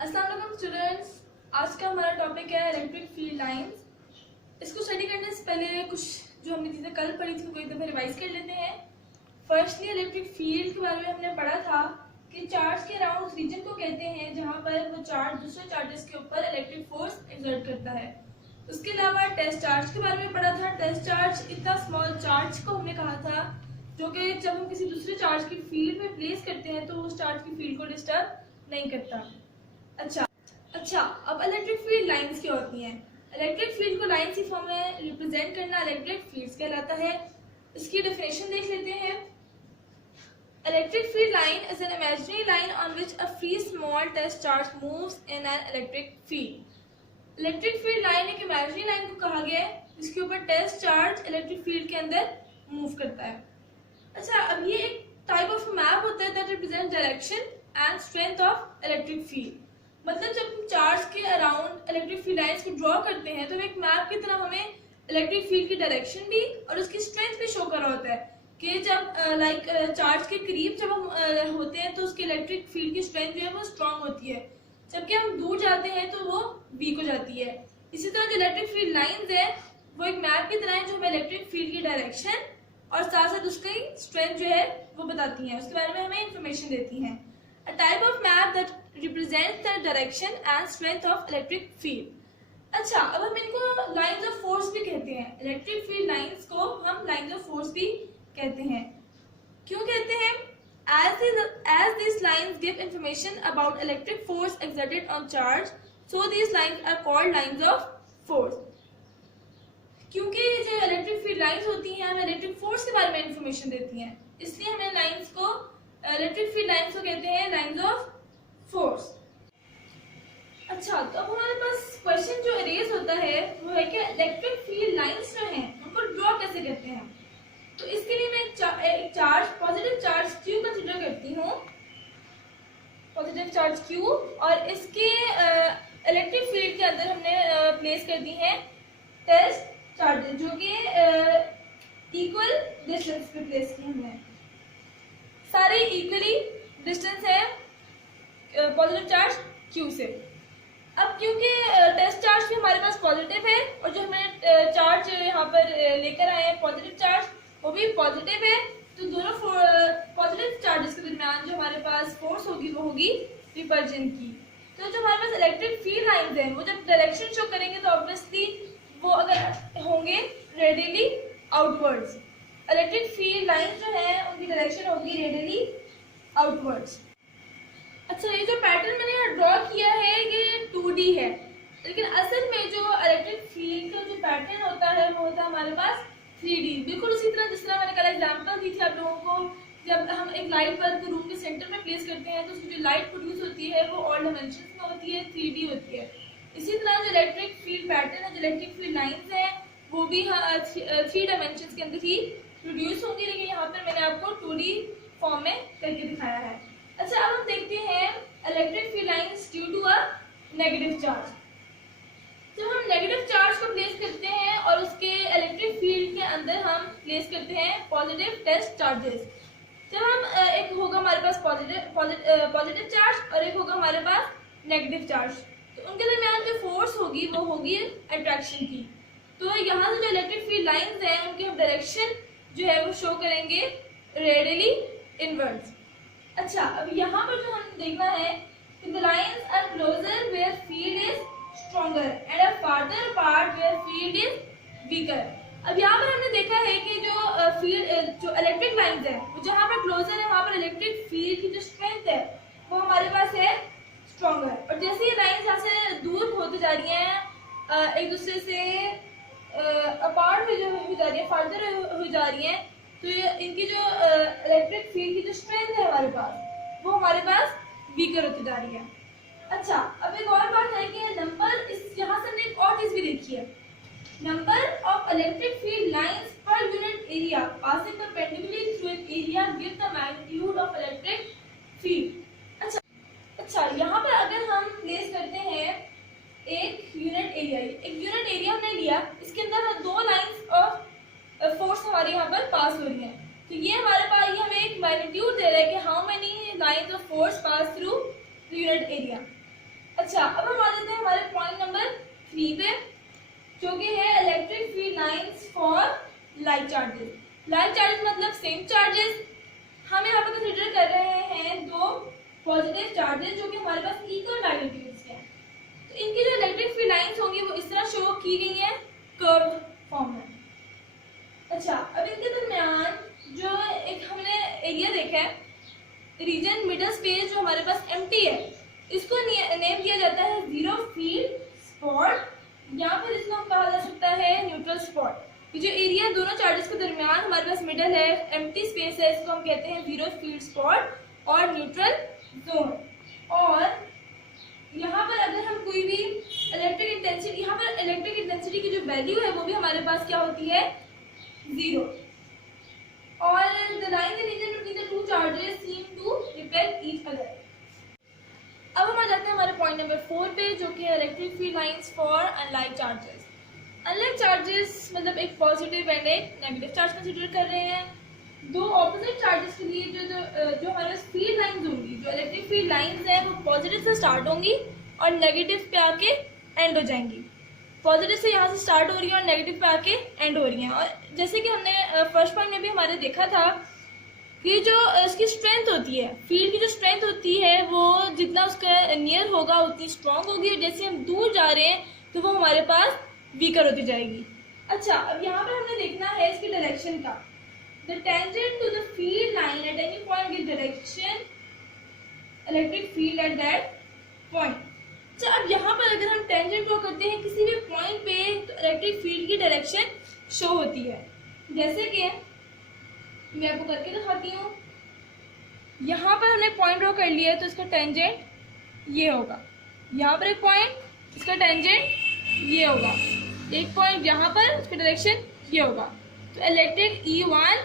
अस्सलाम वालेकुम स्टूडेंट्स। आज का हमारा टॉपिक है इलेक्ट्रिक फील्ड लाइंस। इसको स्टडी करने से पहले कुछ जो हमने चीज़ें कल पढ़ी थी उनको एक दफ़ा रिवाइज कर लेते हैं। फर्स्टली इलेक्ट्रिक फील्ड के बारे में हमने पढ़ा था कि चार्ज के अराउंड रीजन को कहते हैं जहाँ पर वो चार्ज दूसरे चार्जेस के ऊपर इलेक्ट्रिक फोर्स एक्सर्ट करता है। उसके अलावा टेस्ट चार्ज के बारे में पढ़ा था। टेस्ट चार्ज इतना स्मॉल चार्ज को हमने कहा था जो कि जब हम किसी दूसरे चार्ज की फील्ड में प्लेस करते हैं तो उस चार्ज की फील्ड को डिस्टर्ब नहीं करता। अच्छा, अब इलेक्ट्रिक फील्ड लाइंस क्या होती हैं? इलेक्ट्रिक फील्ड को लाइंस की फॉर्म में रिप्रेजेंट करना इलेक्ट्रिक फील्ड्स कहलाता है। इसकी डेफिनेशन देख लेते हैं। Electric field line is an imaginary line on which a free small test charge moves in an electric field. Electric field line एक इमेजिनरी लाइन को कहा गया है जिसके ऊपर टेस्ट चार्ज इलेक्ट्रिक फील्ड के अंदर मूव करता है। अच्छा, अब ये एक टाइप ऑफ मैप होता है that represent direction and strength of electric field. मतलब जब हम चार्ज के अराउंड इलेक्ट्रिक फील्ड लाइंस को ड्रॉ करते हैं तो एक मैप की तरह हमें इलेक्ट्रिक फील्ड की डायरेक्शन भी और उसकी स्ट्रेंथ भी शो कर रहा होता है कि जब चार्ज के करीब जब हम होते हैं तो उसकी इलेक्ट्रिक फील्ड की स्ट्रेंथ जो है वो स्ट्रांग होती है, जबकि हम दूर जाते हैं तो वो वीक हो जाती है। इसी तरह जो इलेक्ट्रिक फील्ड लाइंस है वो एक मैप की तरह है जो हमें इलेक्ट्रिक फील्ड की डायरेक्शन और साथ साथ उसकी स्ट्रेंथ जो है वो बताती है, उसके बारे में हमें इंफॉर्मेशन देती है। A type of map that represents the direction and strength of electric field. अच्छा, अब हम इनको lines of force भी कहते हैं। इलेक्ट्रिक फील्ड लाइंस को हम lines of force भी कहते हैं। क्यों कहते हैं? As these lines give information about electric force exerted on charge, so these lines are called lines of force. क्योंकि जो इलेक्ट्रिक फील्ड लाइंस होती हैं हमें इलेक्ट्रिक फोर्स के बारे में इंफॉर्मेशन देती हैं, इसलिए हमें लाइंस को इलेक्ट्रिक फील्ड लाइंस को कहते हैं लाइंस ऑफ फोर्स। अच्छा, तो अब हमारे पास क्वेश्चन जो रेज होता है वो है कि इलेक्ट्रिक फील्ड लाइंस जो हैं उनको ड्रॉ कैसे करते हैं। तो इसके लिए मैं एक charge positive charge Q consider करती हूँ, पॉजिटिव चार्ज Q, और इसके इलेक्ट्रिक फील्ड के अंदर हमने प्लेस कर दी है टेस्ट चार्जेस जो कि इक्वल डिस्टेंस पे प्लेस किए हमने। सारे इक्वली डिस्टेंस है पॉजिटिव चार्ज Q से। अब क्योंकि टेस्ट चार्ज भी हमारे पास पॉजिटिव है और जो हमें चार्ज यहाँ पर लेकर आए हैं पॉजिटिव चार्ज वो भी पॉजिटिव है, तो दोनों पॉजिटिव चार्जेस के दरमियान जो हमारे पास फोर्स होगी वो होगी रिपल्जन की। तो जो हमारे पास इलेक्ट्रिक फील्ड लाइंस हैं वो जब डायरेक्शन शो करेंगे तो ऑब्वियसली वो अगर होंगे radially outwards. Electric field line जो है उनकी डायरेक्शन होगी रेडियली आउटवर्ड्स। अच्छा, ये जो पैटर्न मैंने यहाँ ड्रॉ किया है ये 2D है, लेकिन असल में जो इलेक्ट्रिक फील्ड का जो पैटर्न होता है वो होता है हमारे पास 3D। बिल्कुल उसी तरह जिस तरह मैंने कल एग्जाम्पल दी थी आप लोगों को, जब हम एक लाइट बल्ब को रूम के सेंटर में प्लेस करते हैं तो उसकी जो लाइट प्रोड्यूस होती है वो ऑल डायमेंशन में होती है, 3D होती है। इसी तरह जो इलेक्ट्रिक फील्ड पैटर्न है, जो इलेक्ट्रिक फील्ड लाइन्स है वो भी 3 डायमेंशन के अंदर ही प्रोड्यूस होंगी, लेकिन यहाँ पर मैंने आपको 2D फॉर्म में करके दिखाया है। अच्छा, अब हम देखते हैं electric field lines due to a negative charge. जब हम नेगेटिव चार्ज को प्लेस करते हैं और उसके इलेक्ट्रिक फील्ड के अंदर हम प्लेस करते हैं पॉजिटिव टेस्ट चार्जेस। जब हम एक होगा हमारे पास पॉजिटिव चार्ज और एक होगा हमारे पास नेगेटिव चार्ज, तो उनके दरमियान जो फोर्स होगी वो होगी अट्रैक्शन की। तो यहाँ से जो इलेक्ट्रिक फील्ड लाइंस हैं उनकी हम डायरेक्शन जो है वो शो करेंगे रेडियली इनवर्ड्स। अच्छा, अब यहाँ पर जो हम देखना है कि the lines are closer where field is stronger and a farther apart where field is weaker. अब यहाँ पर हमने देखा है कि जो इलेक्ट्रिक लाइंस है वो जहाँ पर क्लोजर है वहाँ पर इलेक्ट्रिक फील्ड की जो स्ट्रेंथ है वो हमारे पास है स्ट्रॉन्गर, और जैसे ये लाइंस यहाँ से दूर होती जा रही हैं एक दूसरे से अपार्ट हो जा रही है, फार्दर हो जा रही है, तो इनकी जो इलेक्ट्रिक फील्ड की जो स्ट्रेंथ है हमारे पास वो हमारे पास वीकर होती जा रही है। अच्छा, अब एक और बात है कि नंबर इस यहाँ से हमने एक और चीज भी देखी है, number of electric field lines per unit area passing perpendicularly through an area give the magnitude of electric field. अच्छा, यहाँ पर अगर हम प्लेस करते हैं एक यूनिट एरिया हमने लिया, इसके अंदर 2 लाइंस ऑफ फोर्स हमारे यहाँ पर पास हो रही है, तो ये हमारे पास ये हमें एक मैग्नीट्यूड दे रहा है कि how many lines of force pass through unit area. अच्छा, अब हम आ जाते हैं हमारे पॉइंट नंबर 3 पे, जो कि है electric field lines for like charges. Like charges मतलब सेम चार्जेस। हम यहाँ पे कंसीडर कर रहे हैं दो पॉजिटिव चार्जेस जो कि हमारे पास इक्वल मैग्नीट्यूड्स के हैं। तो इनकी जो इलेक्ट्रिक फील्ड लाइंस होंगी वो इस तरह शो की गई है कर्व फॉर्म में। अच्छा, अब इनके दरमियान जो एक हमने एरिया देखा है, रीजन मिडल स्पेस जो हमारे पास एम्प्टी है, इसको नेम दिया जाता है जीरो फील्ड स्पॉट, या फिर इसको हम कहा जा सकता है न्यूट्रल स्पॉट। ये जो एरिया दोनों चार्जेस के दरमियान हमारे पास मिडल है, एम्प्टी स्पेस है, इसको हम कहते हैं जीरो फील्ड स्पॉट और न्यूट्रल जोन। और यहाँ पर अगर हम कोई भी इलेक्ट्रिक इंटेंसिटी, यहाँ पर इलेक्ट्रिक इंटेंसिटी की जो वैल्यू है वो भी हमारे पास क्या होती है, जीरो। और the line in region between the two charges seem to repel each other. अब हम आ जाते हैं हमारे पॉइंट नंबर 4 पे, जो कि है electric field lines for unlike charges. Unlike charges मतलब एक पॉजिटिव एंड एक नेगेटिव चार्ज कंसीडर कर रहे हैं। दो ऑपोजिट चार्जेस के लिए जो हमारे फील्ड लाइंस होंगी, जो इलेक्ट्रिक फील्ड लाइंस हैं, वो पॉजिटिव से स्टार्ट होंगी और नेगेटिव पे आके एंड हो जाएंगी। पॉजिटिव से यहाँ से स्टार्ट हो रही है और नेगेटिव पे आके एंड हो रही हैं। और जैसे कि हमने फर्स्ट पॉइंट में भी हमारे देखा था कि जो इसकी स्ट्रेंथ होती है, फील्ड की जो स्ट्रेंथ होती है, वो जितना उसका नियर होगा उतनी स्ट्रांग होगी, और जैसे हम दूर जा रहे हैं तो वो हमारे पास वीकर होती जाएगी। अच्छा, अब यहाँ पर हमने देखना है इसकी डायरेक्शन का। The tangent to the field line at any point give direction electric field at that point. अच्छा, अब यहाँ पर अगर हम टेंजेंट ड्रॉ करते हैं किसी भी पॉइंट पे, तो इलेक्ट्रिक फील्ड की डायरेक्शन शो होती है। जैसे कि मैं आपको करके दिखाती हूँ। यहाँ पर हमने पॉइंट ड्रॉ कर लिया है, तो इसका टेंजेंट ये होगा। यहाँ पर एक पॉइंट, इसका टेंजेंट ये होगा। एक पॉइंट यहाँ पर, इसका डायरेक्शन ये होगा। तो electric E1,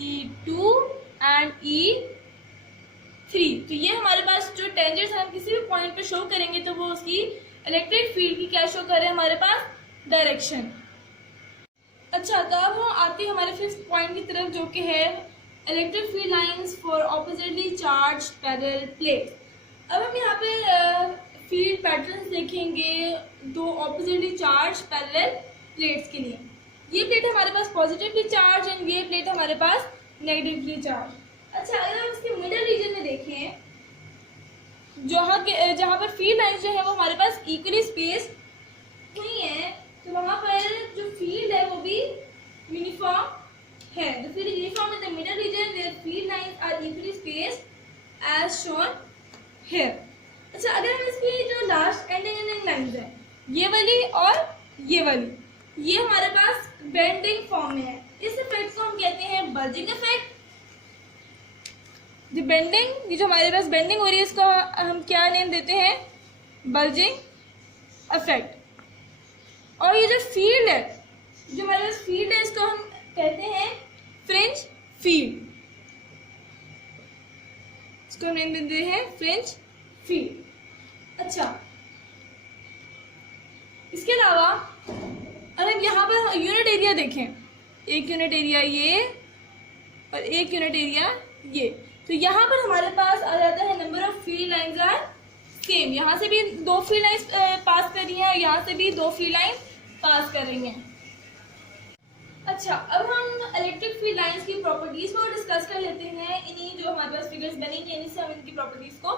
E2 and E3, तो ये हमारे पास जो टेंजेंट्स हम किसी भी पॉइंट पे शो करेंगे तो वो उसकी इलेक्ट्रिक फील्ड की क्या शो कर रहे हैं हमारे पास, डायरेक्शन। अच्छा, तो अब हम आते हैं हमारे 5th पॉइंट की तरफ, जो कि है electric field lines for oppositely charge parallel plates. अब हम यहाँ पे फील्ड पैटर्न्स देखेंगे दो ऑपोजिटली चार्ज पैरेलल प्लेट्स के लिए। ये प्लेट हमारे पास पॉजिटिवली चार्ज एंड ये प्लेट हमारे पास नेगेटिवली चार्ज। अच्छा, अगर हम इसके मिडल रीजन में देखें, जहाँ पर फील्ड लाइंस जो है वो हमारे पास इक्वली स्पेस हुई है, तो वहाँ पर जो फील्ड है वो भी यूनिफॉर्म है। The field uniform in the middle region where field lines are equally spaced as shown here. अच्छा, अगर हम इसकी जो लास्ट एंडिंग लाइंस है, ये वाली और ये वाली, ये हमारे पास बेंडिंग फॉर्म में है। इस इफेक्ट को हम कहते हैं बल्जिंग इफेक्ट। जो बेंडिंग, ये जो हमारे पास बेंडिंग हो रही है, इसको हम क्या नेम देते हैं, बल्जिंग इफेक्ट। और ये जो फील्ड है, जो हमारे पास फील्ड है, इसको हम कहते हैं फ्रिंज फील्ड। इसको हम नेम देते हैं फ्रिंज फील्ड। अच्छा, इसके अलावा अगर हम यहाँ पर यूनिट एरिया देखें, एक यूनिट एरिया ये और एक यूनिट एरिया ये, तो यहाँ पर हमारे पास आ जाता है number of field lines are same. यहाँ से भी दो फील्ड लाइंस पास कर रही हैं और यहाँ से भी दो फील्ड लाइंस पास कर रही हैं। अच्छा, अब हम इलेक्ट्रिक फील्ड लाइंस की प्रॉपर्टीज को डिस्कस कर लेते हैं। इन्हीं जो हमारे पास फिगर्स बनी हैं, इन्हीं से हम इनकी प्रॉपर्टीज को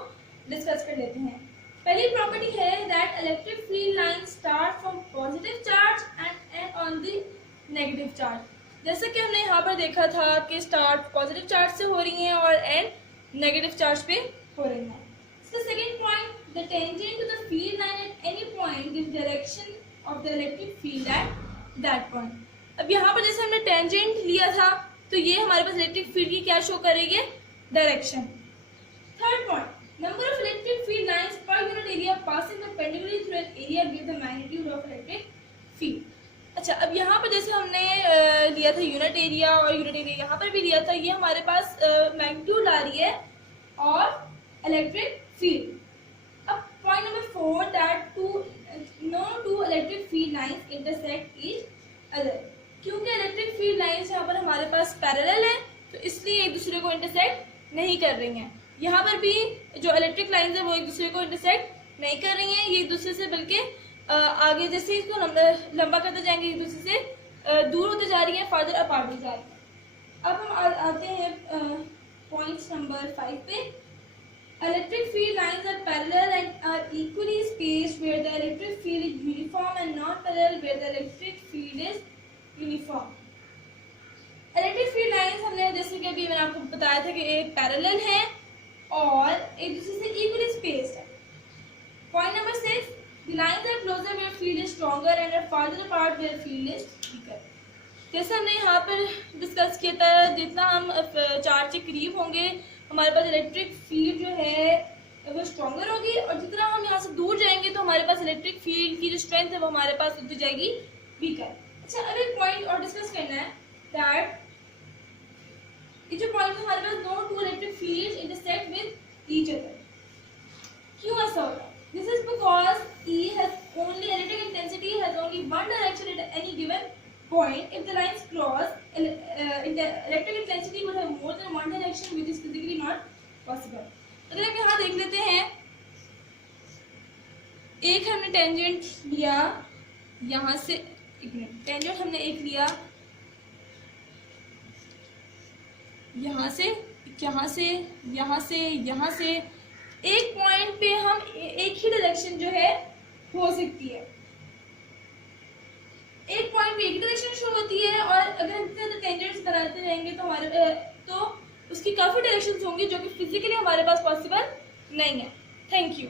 डिस्कस कर लेते हैं। पहली प्रॉपर्टी है that electric field line start from positive charge and and on the negative charge. जैसे कि हमने यहाँ पर देखा था कि स्टार्ट पॉजिटिव चार्ज से हो रही हैं और एंड नेगेटिव चार्ज पे हो रही हैं। इसका second point, the tangent to the field line at any point gives direction of the electric field at that point. अब यहाँ पर जैसे हमने टेंजेंट लिया था, तो ये हमारे पास इलेक्ट्रिक फील्ड की क्या शो करेगी, direction. Third point, number of electric field lines per unit area passing perpendicularly through an area give the magnitude of electric field. अच्छा, अब यहाँ पर जैसे हमने लिया था यूनिट एरिया और यूनिट एरिया यहाँ पर भी लिया था, ये हमारे पास मैग्नीट्यूड आ रही है और इलेक्ट्रिक फील्ड। अब point number 4, that no two electric field lines intersect each other. क्योंकि इलेक्ट्रिक फील्ड लाइंस यहाँ पर हमारे पास पैरेलल है, तो इसलिए एक दूसरे को इंटरसेक्ट नहीं कर रही हैं। यहाँ पर भी जो इलेक्ट्रिक लाइंस है वो एक दूसरे को इंटरसेक्ट नहीं कर रही हैं, ये एक दूसरे से बल्कि आगे जैसे इसको लंबा करते जाएंगे एक दूसरे से दूर होते जा रही हैं, फादर अपार्ट हो जा रही हैं। अब हम आते हैं पॉइंट नंबर 5 पे। Electric field lines are parallel and are equally spaced where the electric field is uniform and non-parallel where the electric field is uniform. Electric field lines हमने जैसे कि अभी मैंने आपको बताया था कि एक parallel है और एक दूसरे से equally spaced है। Point number 6, the lines are closer where field is stronger and are farther apart where field is weaker. जैसे हमने यहाँ पर डिस्कस किया था, जितना हम चार्ज के करीब होंगे हमारे पास इलेक्ट्रिक फील्ड जो है वो स्ट्रॉन्गर होगी, और जितना हम यहाँ से दूर जाएंगे तो हमारे पास इलेक्ट्रिक फील्ड की जो स्ट्रेंथ है वो हमारे पास उतनी जाएगी वीकर। अच्छा, अब एक पॉइंट और डिस्कस करना है दैट ये जो पॉइंट हमारे पास no two electric fields intersect with each other. क्यों ऐसा होगा? This is because E has only electric intensity has only one direction at any given point. If the lines cross, electric intensity would have more than one direction, which is physically not possible. अगर हम यहाँ देख लेते हैं, एक हमने tangent लिया यहाँ से, एक मिनट, टेंजेंट हमने एक लिया यहाँ से, यहाँ से, यहाँ से, यहाँ से, एक पॉइंट पे हम एक ही डायरेक्शन जो है हो सकती है, एक पॉइंट पे एक डायरेक्शन शो होती है, और अगर हम इतने टेंजेंट्स बनाते रहेंगे तो हमारे तो उसकी काफी डायरेक्शंस होंगी जो कि फिजिकली हमारे पास पॉसिबल नहीं है। Thank you.